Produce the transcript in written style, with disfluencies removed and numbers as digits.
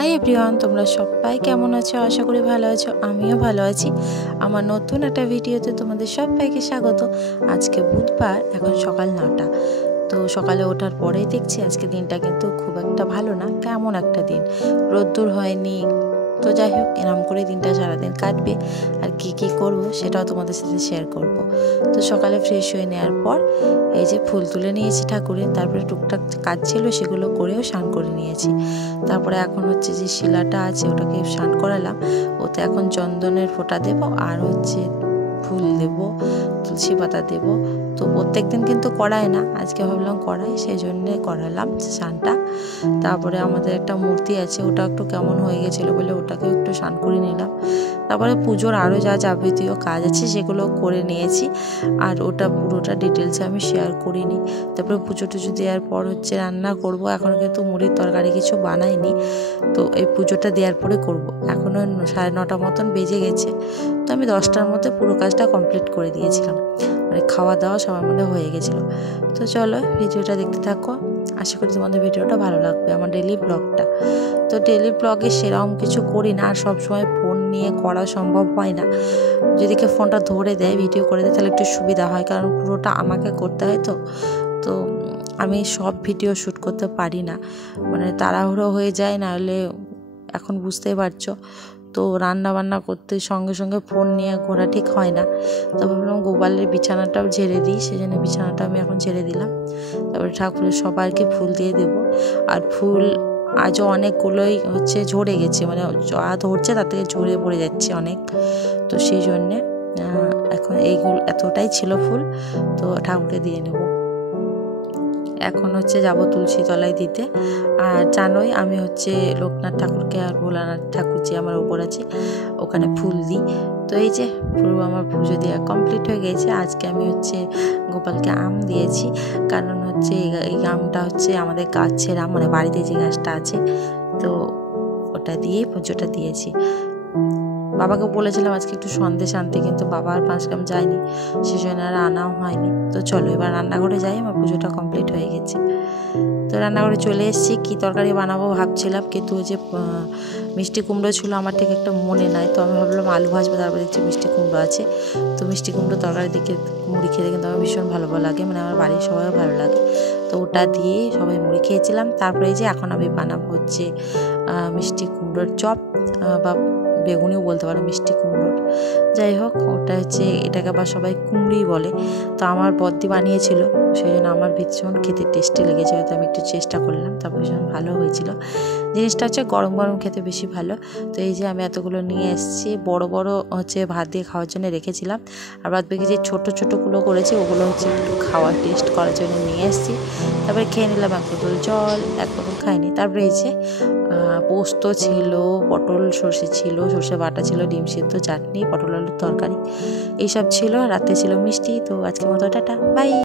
Hi everyone, তোমরা সবাই কেমন আছো? আশা করি ভালো আছো। আমিও ভালো আছি। আমার নতুন একটা ভিডিওতে তোমাদের সবাইকে স্বাগত। আজকে বুধবার, এখন সকাল 9টা। তো সকালে ওঠার পরেই দেখছি আজকে দিনটা কিন্তু খুব একটা ভালো না, কেমন একটা দিন, রোদ্দুর হয়নি। তো যাই হোক, এরম করে দিনটা সারাদিন কাটবে। আর কি কি করব সেটাও তোমাদের সাথে শেয়ার করব। তো সকালে ফ্রেশ হয়ে নেওয়ার পর এই যে ফুল তুলে নিয়েছি ঠাকুরের, তারপরে টুকটাক কাজ ছিল সেগুলো করেও স্নান করে নিয়েছি। তারপরে এখন হচ্ছে যে শিলাটা আছে ওটাকে স্নান করালাম। ওতে এখন চন্দনের ফোঁটা দেব আর হচ্ছে ফুল দেব, তুলসী পাতা দেব। তো প্রত্যেক দিন কিন্তু করাই না, আজকে ভাবলাম করাই, সেই জন্যে করালাম স্নানটা। তারপরে আমাদের একটা মূর্তি আছে, ওটা একটু কেমন হয়ে গেছিলো বলে ওটাকেও একটু স্নান করে নিলাম। তারপরে পুজোর আরও যা যাবতীয় কাজ আছে সেগুলো করে নিয়েছি, আর ওটা পুরোটা ডিটেলসে আমি শেয়ার করিনি। তারপরে পুজো টুজো দেওয়ার পর হচ্ছে রান্না করব। এখন কিন্তু মুড়ির তরকারি কিছু বানাইনি, তো এই পুজোটা দেওয়ার পরে করব। এখনও 9:30 মতন বেজে গেছে। তো আমি 10টার মধ্যে পুরো কাজটা কমপ্লিট করে দিয়েছিলাম, মানে খাওয়া দাওয়া সবার মধ্যে হয়ে গেছিলো। তো চলো ভিডিওটা দেখতে থাকো, আশা করি তোমাদের ভিডিওটা ভালো লাগবে, আমার ডেলি ব্লগটা। তো ডেলি ব্লগে সেরকম কিছু করি না, আর সবসময় ফোন নিয়ে করা সম্ভব হয় না। যদি কেউ ফোনটা ধরে দেয় ভিডিও করে দেয় তাহলে একটু সুবিধা হয়, কারণ পুরোটা আমাকে করতে হয়। তো আমি সব ভিডিও শ্যুট করতে পারি না, মানে তাড়াহুড়ো হয়ে যায়, না হলে এখন বুঝতেই পারছো। তো রান্না বান্না করতে সঙ্গে সঙ্গে ফোন নিয়ে ঘোরা ঠিক হয় না। তো ভাবলাম গোপালের বিছানাটাও ঝেড়ে দিই, সেই জন্য বিছানাটা আমি এখন ঝেড়ে দিলাম। তারপরে ঠাকুরের সবাইকে ফুল দিয়ে দেব। আর ফুল আজও অনেকগুলোই হচ্ছে ঝরে গেছে, মানে যা ধরছে তার থেকে ঝরে পড়ে যাচ্ছে অনেক। তো সেই জন্যে এখন এইগুলো এতটাই ছিল ফুল, তো ঠাকুরকে দিয়ে নেব। এখন হচ্ছে যাব তুলসী তলায় দিতে। আর জানোই আমি হচ্ছে লোকনাথ ঠাকুরকে আর ভোলানাথ ঠাকুর যে আমার ওপর আছে ওখানে ফুল দিই। তো এই যে পুরো আমার পুজো দেওয়া কমপ্লিট হয়ে গেছে। আজকে আমি হচ্ছে গোপালকে আম দিয়েছি, কারণ হচ্ছে এই আমটা হচ্ছে আমাদের গাছের আম, মানে বাড়িতে যে গাছটা আছে, তো ওটা দিয়েই পুজোটা দিয়েছি। বাবাকে বলেছিলাম আজকে একটু সন্দেশ আনতে, কিন্তু বাবা আর 5 গ্রাম যায়নি, সেজন্য আর আনাও হয়নি। তো চলো এবার রান্নাঘরে যাই, আমার পুজোটা কমপ্লিট হয়ে গেছে। তো রান্নাঘরে চলে এসেছি, কী তরকারি বানাবো ভাবছিলাম, কিন্তু ওই যে মিষ্টি কুমড়ো ছিল, আমার ঠিক একটা মনে নাই। তো আমি ভাবলাম আলু ভাজবো, তারপরে দেখছি মিষ্টি কুমড়ো আছে। তো মিষ্টি কুমড়ো তরকারি দিকে মুড়ি খেতে কিন্তু আমার ভীষণ ভালো লাগে, মানে আমার বাড়ির সবাই ভালো লাগে। তো ওটা দিয়ে সবাই মুড়ি খেয়েছিলাম। তারপরে এই যে এখন আমি বানাবো হচ্ছে মিষ্টি কুমড়োর চপ, বা বেগুনিও বলতে পারো, মিষ্টি কুমড়োর। যাই হোক, ওটা হচ্ছে, এটাকে আবার সবাই কুমড়ি বলে। তো আমার বদ্দি বানিয়েছিল, সেই জন্য আমার ভীষণ খেতে টেস্টি লেগেছে, হয়তো আমি একটু চেষ্টা করলাম, তারপর ভীষণ ভালো হয়েছিল। জিনিসটা হচ্ছে গরম গরম খেতে বেশি ভালো। তো এই যে আমি এতগুলো নিয়ে এসেছি, বড় বড় হচ্ছে ভাত দিয়ে খাওয়ার জন্য রেখেছিলাম, আর বাদ বাকি যে ছোটো ছোটোগুলো করেছি ওগুলো হচ্ছে একটু খাওয়ার টেস্ট করার জন্য নিয়ে এসেছি। তারপরে খেয়ে নিলাম 1 বোতল জল, 1 বোতল খাইনি। তারপরে এই যে পোস্ত ছিল, পটল সর্ষে ছিল, সর্ষে বাটা ছিল, ডিম সিদ্ধ, চাটনি, পটল আলুর তরকারি, এইসব ছিল। রাতে ছিল মিষ্টি। তো আজকের মতো টাটা, বাই।